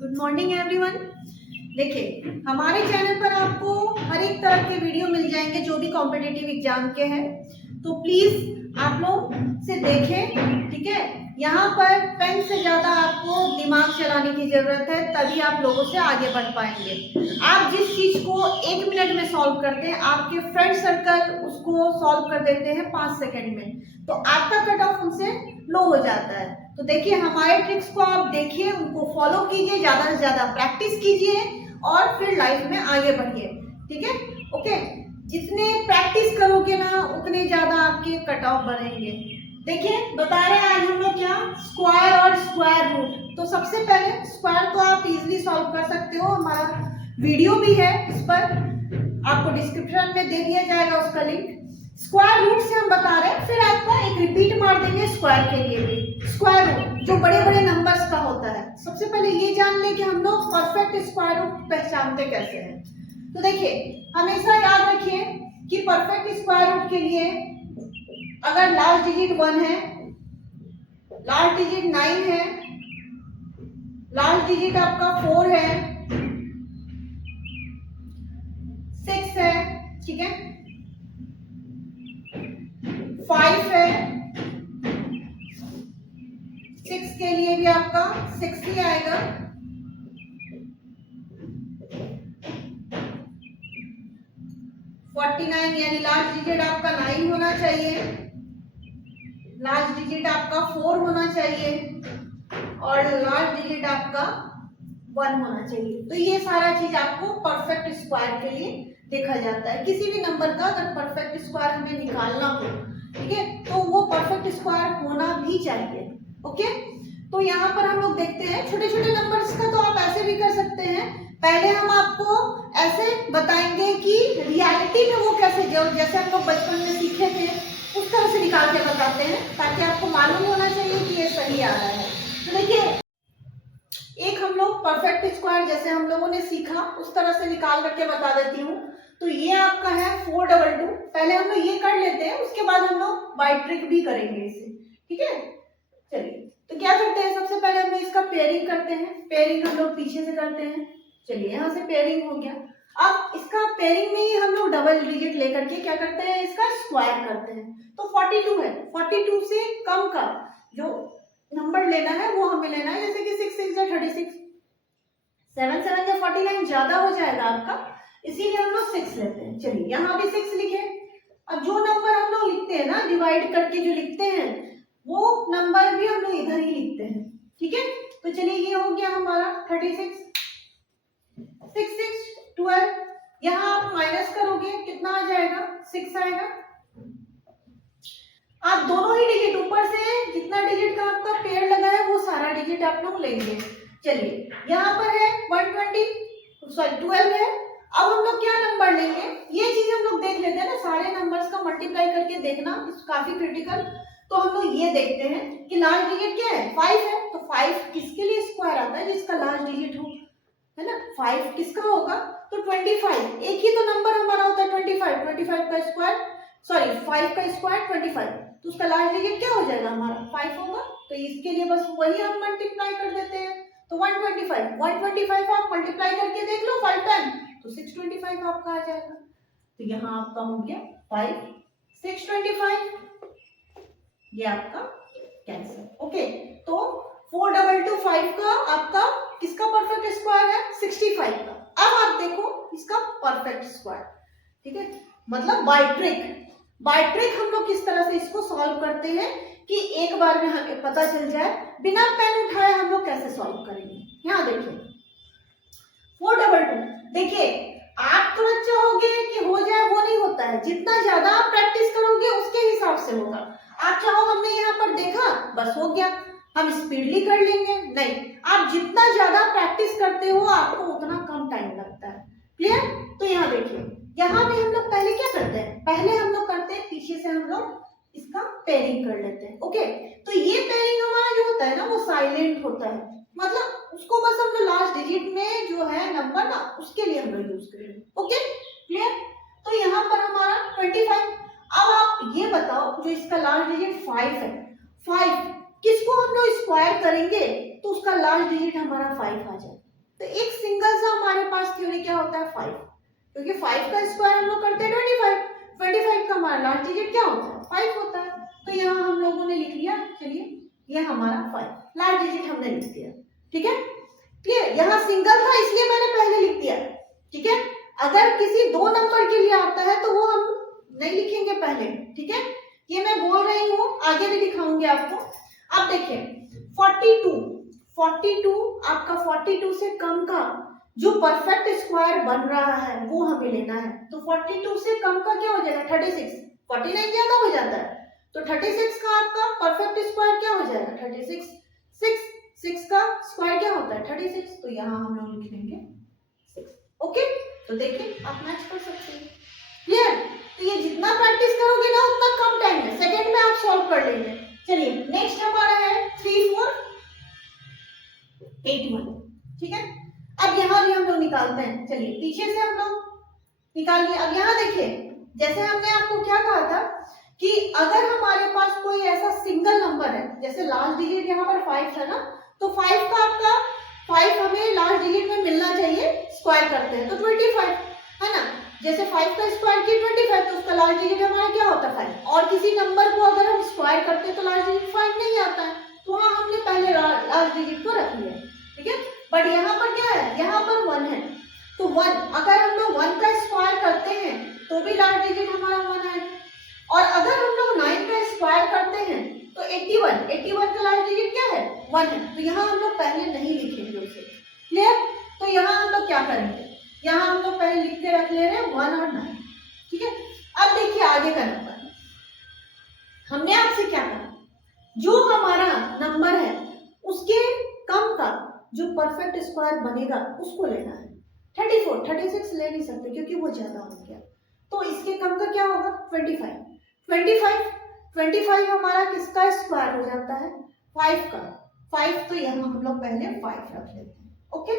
Good morning everyone. देखिए, हमारे channel पर आपको हर एक तरह के वीडियो मिल जाएंगे जो भी कॉम्पिटिटिव एग्जाम के हैं, तो प्लीज आप लोग से देखें। ठीक है, यहाँ पर पेन से ज्यादा आपको दिमाग चलाने की जरूरत है, तभी आप लोगों से आगे बढ़ पाएंगे। आप जिस चीज को 1 मिनट में सॉल्व करते हैं, आपके फ्रेंड सर्कल उसको सॉल्व कर देते हैं 5 सेकंड में, तो आपका कट ऑफ उनसे लो हो जाता है। तो देखिए, हमारे ट्रिक्स को आप देखिए, उनको फॉलो कीजिए, ज्यादा से ज्यादा प्रैक्टिस कीजिए और फिर लाइफ में आगे बढ़िए। ठीक है, ओके। जितने प्रैक्टिस करोगे ना, उतने ज्यादा आपके कट ऑफ बढ़ेंगे। देखिए, बता रहे हैं आज हम लोग क्या, स्क्वायर और स्क्वायर रूट। तो सबसे पहले स्क्वायर को आप इजीली सॉल्व कर सकते हो, हमारा वीडियो भी है इस पर, आपको डिस्क्रिप्शन में दे दिया जाएगा उसका लिंक। स्क्वायर रूट से हम बता रहे हैं, फिर आपको एक रिपीट मार देंगे स्क्वायर के लिए भी। स्क्वायर रूट जो बड़े बड़े नंबर्स का होता है, सबसे पहले ये जान लें कि हम लोग परफेक्ट स्क्वायर रूट पहचानते कैसे हैं। तो देखिए, हमेशा याद रखिए कि परफेक्ट स्क्वायर रूट के लिए अगर लास्ट डिजिट 1 है, लास्ट डिजिट 9 है, लास्ट डिजिट आपका 4 है, 6 है, ठीक है, 5 है, 6 के लिए भी आपका 6 ही आएगा, 49 यानी लास्ट डिजिट आपका 9 होना चाहिए, लास्ट डिजिट आपका 4 होना चाहिए और लास्ट डिजिट आपका 1 होना चाहिए। तो ये सारा चीज आपको परफेक्ट स्क्वायर के लिए देखा जाता है। किसी भी नंबर का अगर परफेक्ट स्क्वायर हमें निकालना हो, ठीक है, तो वो परफेक्ट स्क्वायर होना भी चाहिए। ओके, तो यहाँ पर हम लोग देखते हैं छोटे छोटे नंबर्स का, तो आप ऐसे भी कर सकते हैं। पहले हम आपको ऐसे बताएंगे कि रियलिटी में वो कैसे, जैसे हम लोग बचपन में सीखे थे उस तरह से निकाल के बताते हैं, ताकि आपको मालूम होना चाहिए कि ये सही आ रहा है। तो देखिए, एक हम लोग परफेक्ट स्क्वायर जैसे हम लोगों ने सीखा उस तरह से निकाल करके बता देती हूँ। तो ये आपका है 422। पहले हम लोग ये कर लेते हैं, उसके बाद हम लोग बाय ट्रिक भी करेंगे इसे। ठीक है, चलिए, तो क्या करते हैं, सबसे पहले हम लोग इसका पेयरिंग करते हैं। पेयरिंग हम लोग पीछे से करते हैं। चलिए, यहाँ से पेयरिंग हो गया। अब इसका पेयरिंग में ही हम लोग डबल डिजिट लेकर के क्या करते हैं, इसका स्क्वायर करते हैं। तो 42 है, 42 से कम का जो नंबर लेना है वो हमें लेना है। जैसे कि 6 6 या 36, 7 7 या 49 ज्यादा हो जाएगा आपका, इसीलिए हम लोग 6 लेते हैं। चलिए, यहाँ भी 6 लिखे। अब जो नंबर हम लोग लिखते हैं ना, डिवाइड करके जो लिखते हैं, वो नंबर भी हम लोग इधर ही लिखते हैं। ठीक है, तो चलिए, ये हो गया हमारा 36, 6 6 12। यहाँ आप माइनस करोगे, कितना आ जाएगा, 6 आएगा। आप दोनों ही डिजिट ऊपर से जितना डिजिट का आपका पेड़ लगा है वो सारा डिजिट आप लोग लेंगे। चलिए, यहाँ पर है 12 है। अब हम लोग क्या नंबर लेंगे, ये चीज हम लोग देख लेते हैं ना, सारे नंबर्स का मल्टीप्लाई करके देखना काफी क्रिटिकल। तो हम लोग ये देखते हैं कि लास्ट डिजिट क्या है, 5 है। तो 5 किसके लिए स्क्वायर आता है, जिसका लास्ट डिजिट हो, है ना। 5 किसका होगा, तो 25। एक ही तो नंबर हमारा होता है 25, 25 का स्क्वायर, सॉरी 5 का स्क्वायर 25, तो उसका लास्ट डिजिट क्या हो जाएगा, हमारा 5 होगा। तो इसके लिए बस वही हम मल्टीप्लाई कर देते हैं। तो 125 आप मल्टीप्लाई करके देख लो 5 टाइम, तो 625 आपका आ जाएगा। तो यहाँ आपका हो गया 5 625, ये आपका कैंसिल। ओके, तो 4225 का आपका किसका परफेक्ट स्क्वायर है, 65 का। अब आप देखो इसका परफेक्ट स्क्वायर। ठीक है, मतलब बाय ट्रिक हम लोग किस तरह से इसको सॉल्व करते हैं कि एक बार में हमें पता चल जाए, बिना पेन उठाए हम लोग कैसे सॉल्व करेंगे। यहाँ देखिए 422। देखिए, आप तुरंत चाहोगे कि हो जाए, वो नहीं होता है। जितना ज्यादा आप प्रैक्टिस करोगे उसके हिसाब से होगा। आप चाहो हमने यहाँ पर देखा बस हो गया, हम स्पीडली कर लेंगे, नहीं। आप जितना ज्यादा प्रैक्टिस करते हो आपको उतना कम टाइम लगता है। क्लियर। तो यहाँ देखिए, यहाँ भी हम लोग पहले क्या करते हैं, पहले हम लोग करते हैं पीछे से हम लोग इसका पेयरिंग कर लेते हैं। ओके, तो ये पेयरिंग हमारा जो होता है ना, वो साइलेंट होता है, मतलब उसको बस हम लोग लास्ट डिजिट में जो है नंबर ना, उसके लिए हम लोग यूज करेंगे। Okay, clear. तो यहाँ पर हमारा 25। अब आप ये बताओ, जो इसका लास्ट डिजिट 5 है, 5 किसको हम लोग स्क्वायर करेंगे तो उसका लास्ट डिजिट हमारा 5 आ जाए। तो एक सिंगल सा हमारे पास थ्योरी क्या होता है 5, क्योंकि 5 का स्क्वायर हम लोग करते हैं 25, 25 का हमारा लास्ट डिजिट क्या होता है 5 होता है। तो यहाँ हम लोगों ने लिख लिया, चलिए ये हमारा 5 लास्ट डिजिट हमने लिख दिया, ठीक है क्लियर। यहाँ सिंगल था इसलिए मैंने पहले लिख दिया, ठीक है। अगर किसी 2 नंबर के लिए आता है तो वो हम नहीं लिखेंगे पहले, ठीक है। ये मैं बोल रही हूँ, आगे भी दिखाऊंगी आपको। अब देखिए 42 आपका 42 से कम का जो परफेक्ट स्क्वायर बन रहा है वो हमें लेना है। तो 42 से कम का क्या हो जाएगा 36, 49 ज्यादा हो जाता है तो 36 का आपका परफेक्ट स्क्वायर क्या हो जाएगा 36, 6 का स्क्वायर क्या होता है 36, तो यहाँ हम लोग लिख देंगे 6। ओके, तो देखिए आप मैच कर सकते हैं, क्लियर। तो ये जितना प्रैक्टिस करोगे ना उतना कम टाइम में, सेकंड में आप सॉल्व कर लेंगे। चलिए नेक्स्ट हमारा है 3 4 8 1, ठीक है। अब यहाँ भी हम लोग निकालते हैं, चलिए पीछे से हम लोग निकालिए। अब यहाँ देखिए, जैसे हमने आपको क्या कहा था कि अगर हमारे पास कोई ऐसा सिंगल नंबर है, जैसे लास्ट डिजिट यहाँ पर 5 था ना, तो 5 का आपका 5 हमें लास्ट डिजिट में मिलना चाहिए, स्क्वायर करते हैं तो 25 है ना। जैसे 5 का स्क्वायर किया 25 तो उसका लास्ट डिजिट हमारा क्या होता है 5। और किसी नंबर को अगर हम स्क्वायर करते हैं तो लास्ट डिजिट 5 नहीं आता है, तो वहाँ हमने पहले लास्ट डिजिट को रख लिया, ठीक है। बट यहाँ पर क्या है, यहाँ पर 1 है, तो 1 अगर हम लोग 1 का स्क्वायर करते हैं तो भी लास्ट डिजिट हमारा 1 है। और अगर हम लोग 9 का स्क्वायर करते हैं तो 81 का लास्ट डिजिट क्या है 1 है, तो यहाँ हम लोग पहले नहीं लिखेंगे उसे, क्लियर। तो यहाँ हम लोग क्या करेंगे, यहाँ हम लोग पहले लिख के रख ले रहे हैं 1 और 9, ठीक है। अब देखिए आगे का नंबर, हमने आपसे क्या कहा, जो हमारा नंबर है उसके कम का जो परफेक्ट स्क्वायर बनेगा उसको लेना है। 34 36 ले नहीं सकते क्योंकि वो ज्यादा हो गया, तो इसके कम का क्या होगा 25 हमारा किसका स्क्वायर हो जाता है 5 का, 5 तो यहाँ हम लोग पहले 5 रख लेते हैं, ओके।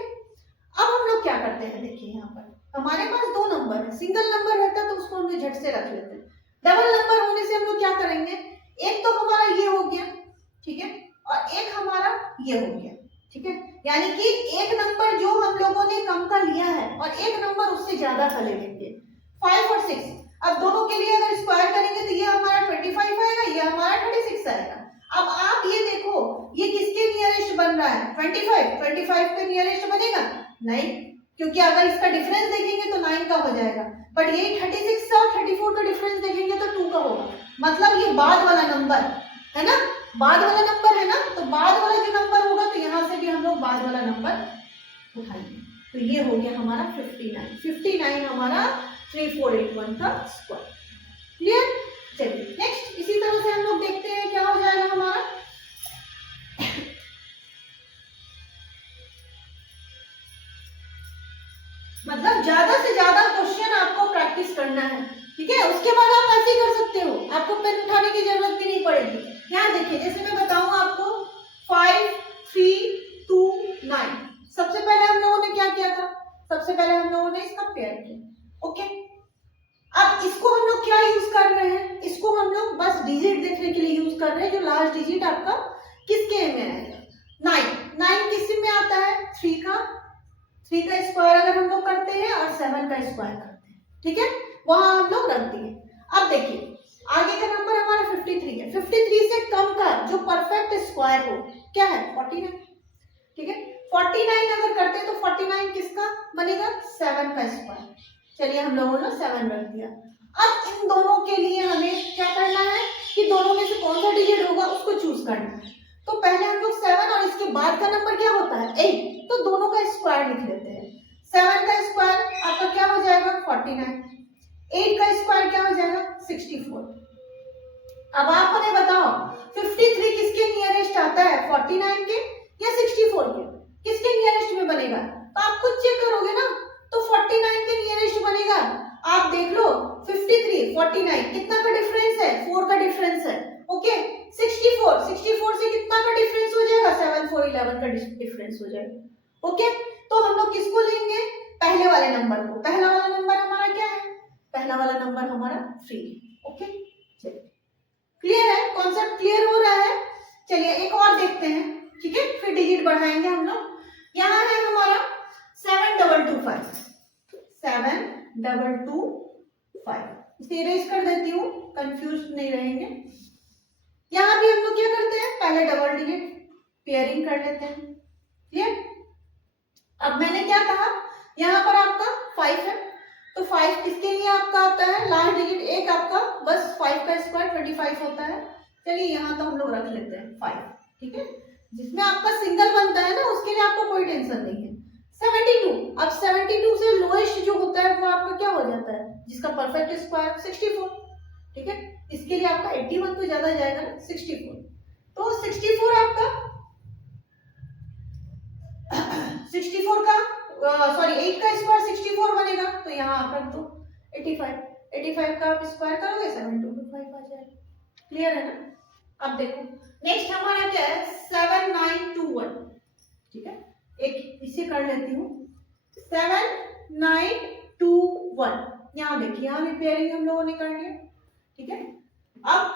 अब हम लोग क्या करते हैं, देखिए यहाँ पर हमारे पास 2 नंबर है, सिंगल नंबर रहता तो उसको हम लोग झट से रख लेते हैं। डबल नंबर होने से हम लोग क्या करेंगे, एक तो हमारा ये हो गया, ठीक है, और एक हमारा ये हो गया, ठीक है। यानी कि एक नंबर जो हम लोगों ने कम का लिया है और एक नंबर उससे ज्यादा का ले लेंगे 5 और 6। अब दोनों के लिए अगर स्क्वायर करेंगे तो ये हमारा 25 आएगा, ये हमारा 36 आएगा। अब आप ये देखो ये किसके नियरेस्ट बन रहा है 25 के नियरेस्ट बनेगा नहीं, क्योंकि अगर इसका डिफरेंस देखेंगे तो 9 का हो जाएगा, बट ये 36 से और 34 का डिफरेंस देखेंगे तो 2 का होगा, मतलब ये बाद वाला नंबर है ना, बाद वाला नंबर है ना, तो बाद वाला जो नंबर होगा तो यहाँ से भी हम लोग बाद वाला नंबर उठाएंगे, तो ये हो गया हमारा 59 हमारा 3481 का स्क्वायर, क्लियर। चलिए नेक्स्ट इसी तरह से हम लोग देखते हैं क्या हो जाएगा हमारा मतलब ज्यादा से ज्यादा क्वेश्चन आपको प्रैक्टिस करना है, ठीक है। उसके बाद आप ऐसे कर सकते हो, आपको पेन उठाने की जरूरत भी नहीं पड़ेगी। यहाँ देखिए जैसे मैं बताऊं आपको 5 3 2 9, सबसे पहले हम लोगों ने क्या किया था, सबसे पहले हम लोगों ने इसका पेयर किया, ओके। अब इसको हम लोग क्या यूज कर रहे हैं, इसको हम लोग बस डिजिट देखने के लिए यूज कर रहे हैं, जो लास्ट डिजिट आपका किसके में आएगा 9 किस में आता है 3 का स्क्वायर अगर हम लोग करते हैं और 7 का स्क्वायर करते हैं, ठीक है, वहां हम लोग रख दिए। अब देखिए आगे का नंबर हमारा 53 है, 53 से कम का जो परफेक्ट स्क्वायर हो क्या है 49, ठीक है। 49 अगर करते हैं तो 49 किसका बनेगा 7 का स्क्वायर, चलिए हम लोगों ने 7 रख दिया। अब इन दोनों के लिए हमें क्या करना है कि दोनों में से कौन सा डिजिट होगा उसको चूज करना है, तो पहले हम लोग 7 और इसके बाद का नंबर क्या होता है 8, तो दोनों का स्क्वायर लिख लेते हैं। 7 का स्क्वायर आपका क्या हो जाएगा 49, 8 का स्क्वायर क्या हो जाएगा 64। अब आप हमें बताओ 53 किसके नियरेस्ट आता है 49 के या 64 के, किसके नियरेस्ट में बनेगा, तो आप खुद चेक करोगे ना, तो 49 के नियरेस्ट बनेगा। आप देख लो 53 49 कितना का डिफरेंस है 4 का डिफरेंस है, ओके। 64 से कितना का डिफरेंस हो जाएगा 7 4 11 का डिफरेंस हो जाएगा, ओके। तो हम लोग किसको लेंगे पहले वाले नंबर को, पहला वाला नंबर हमारा क्या है, पहला वाला नंबर हमारा 3, ओके। चलिए क्लियर है, कॉन्सेप्ट क्लियर हो रहा है। चलिए एक और देखते हैं, ठीक है, फिर डिजिट बढ़ाएंगे हम लोग। यहाँ है हमारा 5 722 इसे इरेज कर देती हूँ, कंफ्यूज नहीं रहेंगे। यहाँ भी हम लोग क्या करते हैं, पहले डबल डिजिट पेयरिंग कर लेते हैं। क्लियर? अब मैंने क्या कहा, यहाँ पर आपका 5 है, तो 5 किसके लिए आपका आता है, लास्ट डिजिट एक आपका बस 5 का स्क्वायर 25 होता है। चलिए यहाँ तो हम लोग रख लेते हैं 5, ठीक है। जिसमें आपका सिंगल बनता है ना, उसके लिए आपको कोई टेंशन नहीं है। 72, अब 72 से लोएस्ट जो होता है वो आपका क्या हो जाता है, जिसका परफेक्ट स्क्वायर 64, ठीक है। इसके लिए आपका 81 तो ज्यादा जाएगा ना, 64, तो 64 आपका 64 का सॉरी 8 का स्क्वायर 64 बनेगा, तो यहाँ आप रख दो 85 का आप स्क्वायर करोगे 7225 आ जाएगा। क्लियर है ना? अब देखो नेक्स्ट हमारा क्या है, 7921, ठीक है। एक इसे कर लेती हूँ 7921, यहाँ देखिए, यहाँ भी पेयरिंग हम लोगों ने कर लिया, ठीक है। अब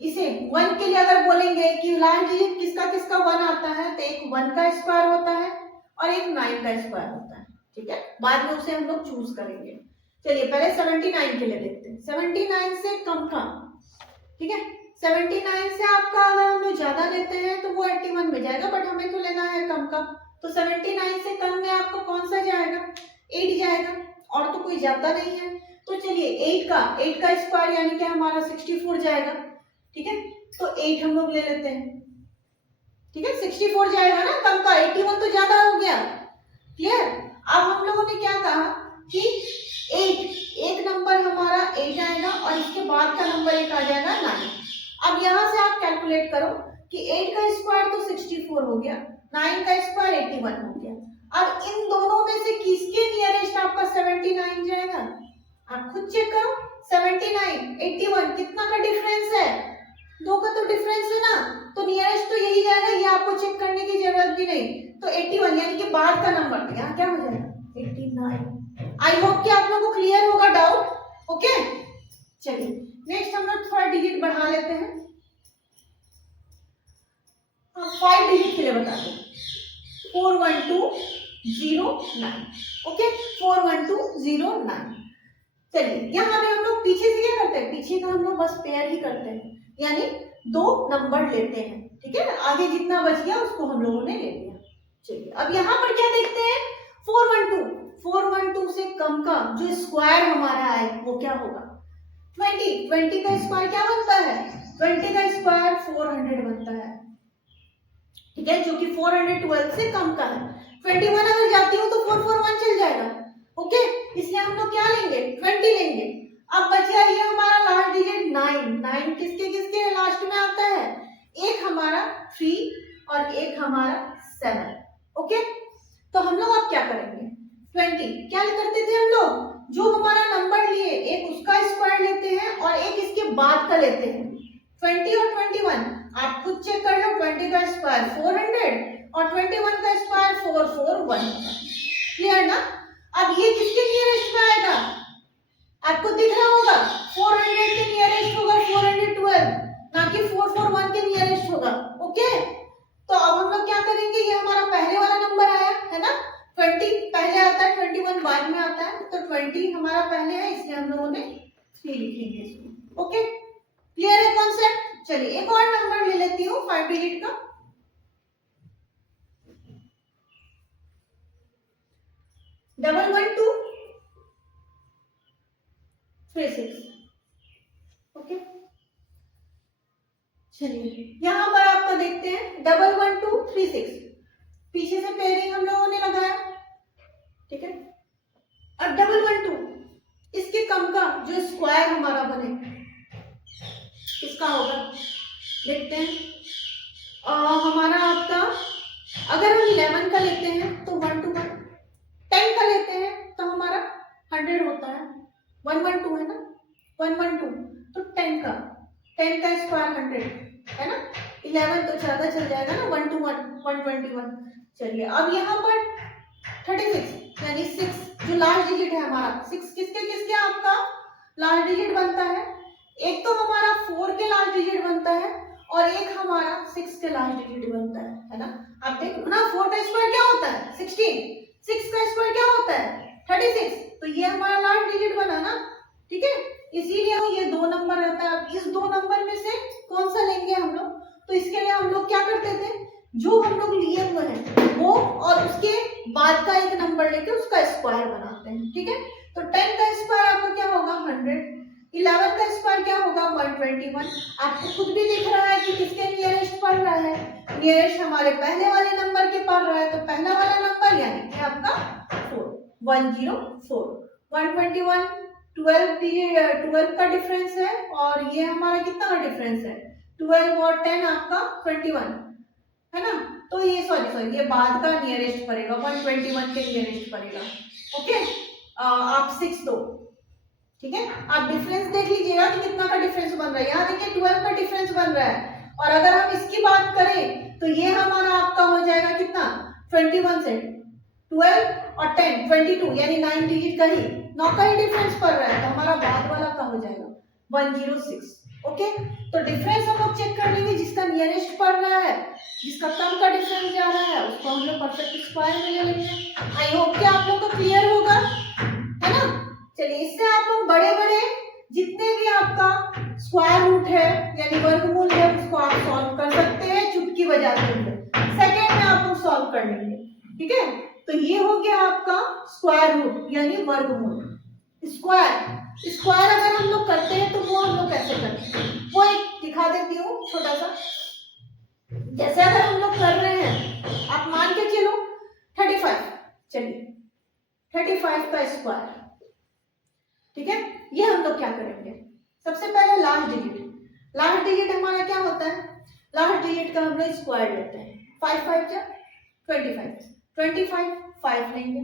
इसे 1 के लिए अगर बोलेंगे कि लास्ट डिजिट किसका किसका 1 आता है, तो एक 1 का स्क्वायर होता है और एक 9 का स्क्वायर होता है, ठीक है। बाद में उसे हम लोग चूज करेंगे। चलिए पहले 79 के लिए देखते हैं। 79 से कम का, ठीक है। 79 से आपका अगर हम लोग ज्यादा लेते हैं तो वो 81 में जाएगा, बट हमें तो लेना है कम का, तो 79 से कम में आपको कौन सा जाएगा, 8 जाएगा, और तो कोई ज्यादा नहीं है। तो चलिए 8 का स्क्वायर यानी कि हमारा 64 जाएगा, ठीक है। तो 8 हम लोग ले लेते हैं, ठीक है। 64 जाएगा ना कम का, 81 तो ज्यादा हो गया। क्लियर? अब हम लोगों ने क्या कहा कि 8 एक नंबर हमारा 8 आएगा और इसके बाद का नंबर एक आ जाएगा 9। अब यहाँ से आप कैलकुलेट करो कि 8 का स्क्वायर तो 64 हो गया, 9 का स्क्वायर 81 हो गया। अब इन दोनों में से किसके नियरेस्ट आपका 79 जाएगा, आप खुद चेक करो। 79 81 कितना का डिफरेंस है, 2 का तो डिफरेंस है ना, तो नियरेस्ट तो यही जाएगा, ये आपको चेक करने की जरूरत भी नहीं। तो 81 यानी कि बाद का नंबर, तो यहाँ क्या हो जाएगा 89। आई होप कि आप लोगों को क्लियर होगा डाउट, ओके। चलिए नेक्स्ट हम लोग थोड़ा डिजिट बढ़ा लेते हैं, 5 डिजिट के लिए बता दो, 41209, ओके 41209। चलिए यहाँ पे हम लोग पीछे से क्या करते हैं, पीछे का हम लोग बस पेयर ही करते हैं, यानी 2 नंबर लेते हैं, ठीक है। आगे जितना बच गया उसको हम लोगों ने ले लिया। चलिए अब यहाँ पर क्या देखते हैं, 412 से कम का जो स्क्वायर हमारा है वो क्या होगा, 20 का स्क्वायर क्या बनता है, 20 का स्क्वायर 400 बनता है, ठीक है, जो कि 412 से कम का है। 21 अगर जाती हूँ तो 441 चल जाएगा, ओके। इसलिए हम लोग क्या लेंगे, 20 लेंगे। अब बच गया ये हमारा लास्ट डिजिट 9 किसके किसके लास्ट में आता है, एक हमारा 3 और एक हमारा 7, ओके। तो हम लोग अब क्या करेंगे, 20 क्या करते थे हम लोग, जो हमारा नंबर लिए एक उसका स्क्वायर लेते हैं और एक इसके बाद का लेते हैं। 20 और 21 आप खुद चेक कर लो, 20 का स्क्वायर 400 और 21 का स्क्वायर 441। क्लियर ना? अब ये किसके नियरेस्ट में आएगा, आपको दिख रहा होगा 400 के नियरेस्ट होगा 412, ना कि 441 के नियरेस्ट होगा, ओके। तो अब हम लोग क्या करेंगे, ये हमारा पहले वाला नंबर आया है ना, 20 पहले आता है 21 बाद में आता है, तो 20 हमारा पहले है इसलिए हम लोगों ने 3 लिखेंगे इसमें, ओके। क्लियर है कॉन्सेप्ट? चलिए एक और नंबर ले लेती हूँ 5 डिजिट का, 11236, ओके। चलिए यहाँ पर आपका देखते हैं 11236, पीछे से पेयरिंग हम लोगों ने लगाया, ठीक है। अब 112 इसके कम का जो स्क्वायर हमारा बने किसका होगा, देखते हैं। हमारा आपका अगर हम 11 का लेते हैं तो 1 to 1, 10 का लेते हैं तो हमारा 100 होता है, 112 है ना, 112 तो 10 का स्क्वायर 100 है ना, 11 तो ज्यादा चल जाएगा ना, 1 to 1 121। चलिए अब यहाँ पर 36 यानी 6 जो लास्ट डिजिट है हमारा, 6 किसके किसके आपका लास्ट डिजिट बनता है, एक तो हमारा 4 के लास्ट डिजिट बनता है और एक हमारा 6 के लास्ट डिजिट बनता है ना। आप देखो ना 4 का स्क्वायर क्या होता है 16, 6 का स्क्वायर क्या होता है 36, तो ये हमारा लास्ट डिजिट बना ना, ठीक है। इसीलिए ये दो नंबर रहता है। अब इस दो नंबर में से कौन सा लेंगे हम लोग, तो इसके लिए हम लोग क्या करते थे, जो हम लोग लिए हुए हैं वो और उसके बाद का एक नंबर लेके उसका स्क्वायर बनाते हैं, ठीक है। तो 10 का स्क्वायर आपका क्या होगा 100, 11 का स्क्वायर क्या होगा 121। आपको खुद भी दिख रहा है कि किसके नियरेस्ट पड़ रहा है, नियरेस्ट हमारे पहले वाले नंबर के पड़ रहा है, तो पहला वाला नंबर यानी कि आपका 4, 104, 121, 12 का डिफरेंस है, और ये हमारा कितना का डिफरेंस है 12 और 10 आपका 21 है ना। तो ये सॉरी ये बाद का नियरेस्ट पड़ेगा, 121 के नियरेस्ट पड़ेगा, ओके। आप 6 दो, ठीक है। आप डिफरेंस देख लीजिएगा कि कितना का डिफरेंस बन रहा है। यहाँ देखिए 12 का डिफरेंस बन रहा है, और अगर हम इसकी बात करें तो ये हमारा आपका हो जाएगा कितना 21 से 12 और 10 22, यानी 9 डिजिट का ही 9 का ही डिफरेंस पड़ रहा है, तो हमारा बाद वाला का हो जाएगा 106, ओके। तो डिफरेंस हम लोग चेक कर लेंगे, जिसका नियरेस्ट पड़ रहा है, जिसका कम का डिफरेंस जा रहा है उसको हम लोग परफेक्ट स्क्वायर में ले लेंगे। आई होप कि आप लोग को क्लियर होगा, है ना। चलिए, इससे आप लोग बड़े बड़े जितने भी आपका स्क्वायर रूट है यानी वर्गमूल है उसको आप सॉल्व कर सकते हैं चुटकी बजाते हुए, सेकंड में आप लोग सॉल्व कर लेंगे, ठीक है। तो ये हो गया आपका स्क्वायर रूट यानी वर्गमूल। स्क्वायर अगर हम लोग करते हैं तो वो हम लोग कैसे करते हैं वो एक दिखा देती हूँ छोटा सा। जैसे अगर हम लोग कर रहे हैं, आप मान के चलो 35, चलिए 35 का स्क्वायर, ठीक है। ये हम लोग क्या करेंगे, सबसे पहले लास्ट डिजिट हमारा क्या होता है, लास्ट डिजिट का हम लोग स्क्वायर लेते हैं, 5 5 जा 25, 5 लेंगे,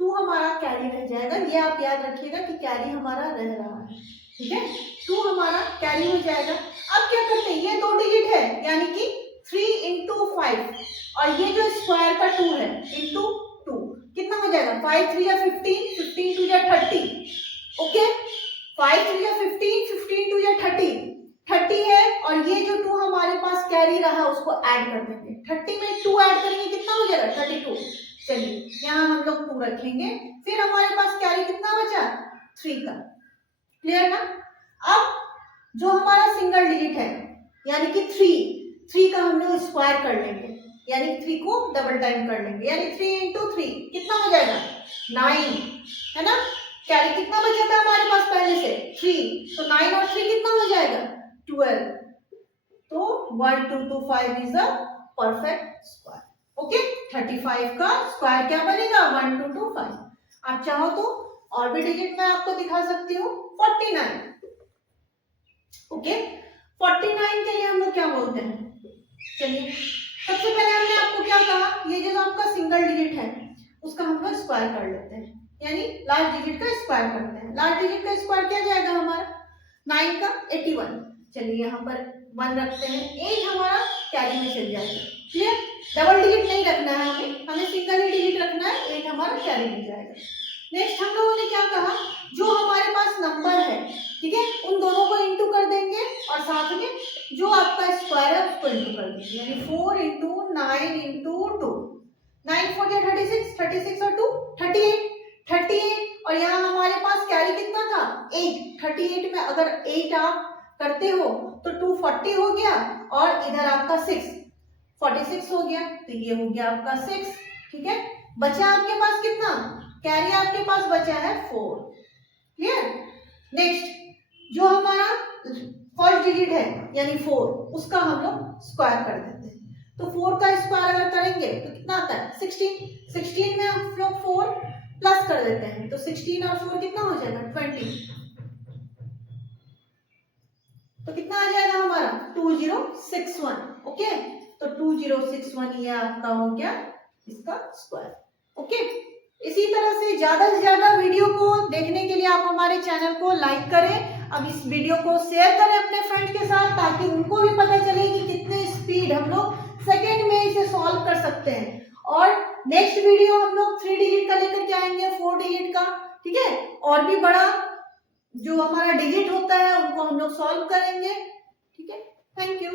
2 हमारा कैरी रह जाएगा। ये आप याद रखिएगा कि कैरी हमारा रह रहा है, ठीक है। 2 हमारा कैरी हो जाएगा। अब क्या करते हैं, ये 2 डिजिट है यानी कि 3 into 5, और ये जो स्क्वायर का 2 है into 2 कितना हो जाएगा 5 3 या 15, 15 2 या 30, ओके। 5 3 या 15, 15 2 या 30 है, और ये जो 2 हमारे पास कैरी रहा उसको ऐड कर देंगे, 30 में 2 ऐड करेंगे कितना हो जाएगा 32। चलिए यहाँ हम लोग 2 रखेंगे, फिर हमारे पास कैरी कितना बचा 3 का, क्लियर ना। अब जो हमारा सिंगल डिजिट है यानी कि 3 का हम लोग स्क्वायर कर लेंगे, यानी 3 को डबल टाइम कर लेंगे, यानी 3 into 3 कितना हो जाएगा 9, है ना। कैरी कितना बचा था हमारे पास पहले से 3, तो 9 और 3 कितना हो जाएगा 12, तो 1 2 2 5 is a perfect square, okay. 35 का स्क्वायर क्या बनेगा 1 2 2 5। आप चाहो तो और भी डिजिट मैं आपको दिखा सकती हूँ 49, ओके। 49 के लिए हम लोग क्या बोलते हैं, चलिए सबसे पहले हमने आपको क्या कहा, ये जो आपका सिंगल डिजिट है उसका हम लोग स्क्वायर कर लेते हैं, यानी लास्ट डिजिट का स्क्वायर करते हैं। लास्ट डिजिट का स्क्वायर क्या जाएगा हमारा 9 का 81, चलिए यहाँ पर 1 रखते हैं, 8 हमारा कैरी में चल जाएगा, क्लियर। डबल डिजिट नहीं रखना है हमें सिंगल ही डिजिट रखना है, 8 हमारा कैरी में जाएगा। नेक्स्ट हम लोगों ने क्या कहा, जो हमारे पास नंबर है, ठीक है, उन दोनों को इंटू कर देंगे और साथ में जो आपका स्क्वायर है उसको इंटू कर देंगे, यानी 4 into 9 into 2, 9 4 या 36, 36 और 2 38, और यहाँ हमारे पास कैरी कितना था 8, 38 में अगर 8 आप करते हो तो 2 40 हो गया, और इधर आपका 6 46 हो गया, तो ये हो गया आपका 6, ठीक है। बचा आपके पास कितना, कैरी आपके पास बचा है 4, क्लियर। नेक्स्ट जो हमारा फर्स्ट डिजिट है यानी 4, उसका हम लोग स्क्वायर कर देते हैं, तो 4 का स्क्वायर अगर करेंगे तो कितना आता है 16 में हम लोग 4 प्लस कर देते हैं, तो 16 और 4 कितना हो जाएगा 20, तो कितना आ जाएगा हमारा 2061, ओके। तो 2061 ये आपका हो गया इसका स्क्वायर, ओके। इसी तरह से ज्यादा वीडियो को देखने के लिए आप हमारे चैनल को लाइक करें, अब इस वीडियो को शेयर करें अपने फ्रेंड के साथ, ताकि उनको भी पता चले कि कितने स्पीड हम लोग सेकेंड में इसे सॉल्व कर सकते हैं। और नेक्स्ट वीडियो हम लोग 3 डिजिट का लेकर के आएंगे, 4 डिजिट का, ठीक है। और भी बड़ा जो हमारा डिजिट होता है उनको हम लोग सॉल्व करेंगे, ठीक है। Thank you.